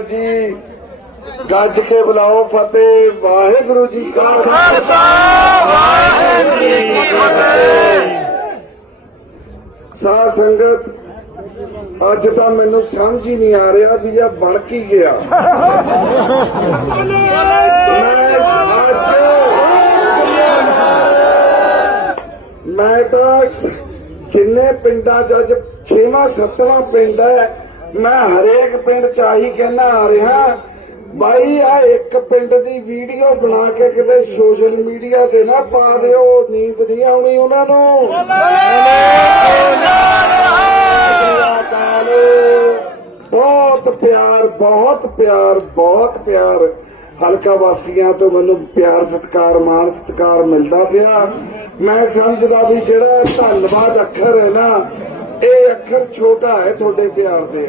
ਜੀ, ਗੱਜ ਕੇ ਬੁਲਾਓ ਫਤਿਹ, ਵਾਹਿਗੁਰੂ ਜੀ ਕਾ ਖਾਲਸਾ। ਵਾਹਿਗੁਰੂ ਜੀ ਕੀ ਫਤਿਹ ਸਾਧ ਸੰਗਤ, ਅੱਜ ਤਾਂ ਮੈਨੂੰ ਸਮਝ ਹੀ ਨਹੀਂ ਆ ਰਿਹਾ ਵੀ ਇਹ ਬਣ ਕੀ ਗਿਆ। ਮੈਂ ਤਾਂ ਜਿੰਨੇ ਪਿੰਡਾਂ ਚ, ਅੱਜ ਛੇਵਾਂ ਸੱਤਵਾਂ ਪਿੰਡ ਹੈ ਮੈਂ ਹਰੇਕ ਪਿੰਡ ਚ ਆਹੀ ਕਹਿਣਾ ਆ ਰਿਹਾ। ਬਾਈ, ਆ ਇੱਕ ਪਿੰਡ ਦੀ ਵੀਡੀਓ ਬਣਾ ਕੇ ਕਿਤੇ ਸੋਸ਼ਲ ਮੀਡੀਆ ਤੇ ਨਾ ਪਾ ਦਿਓ। ਨੀਂਦ ਨਹੀਂ ਆਉਣੀ ਉਹਨਾਂ ਨੂੰ। ਬਹੁਤ ਪਿਆਰ ਬਹੁਤ ਪਿਆਰ ਬਹੁਤ ਪਿਆਰ। ਹਲਕਾ ਵਾਸੀਆਂ ਤੋਂ ਮੈਨੂੰ ਪਿਆਰ, ਸਤਿਕਾਰ, ਮਾਣ, ਸਤਿਕਾਰ ਮਿਲਦਾ ਪਿਆ। ਮੈਂ ਸਮਝਦਾ ਵੀ ਜਿਹੜਾ ਧੰਨਵਾਦ ਅੱਖਰ ਹੈ ਨਾ ਇਹ ਅੱਖਰ ਛੋਟਾ ਹੈ ਤੁਹਾਡੇ ਪਿਆਰ ਦੇ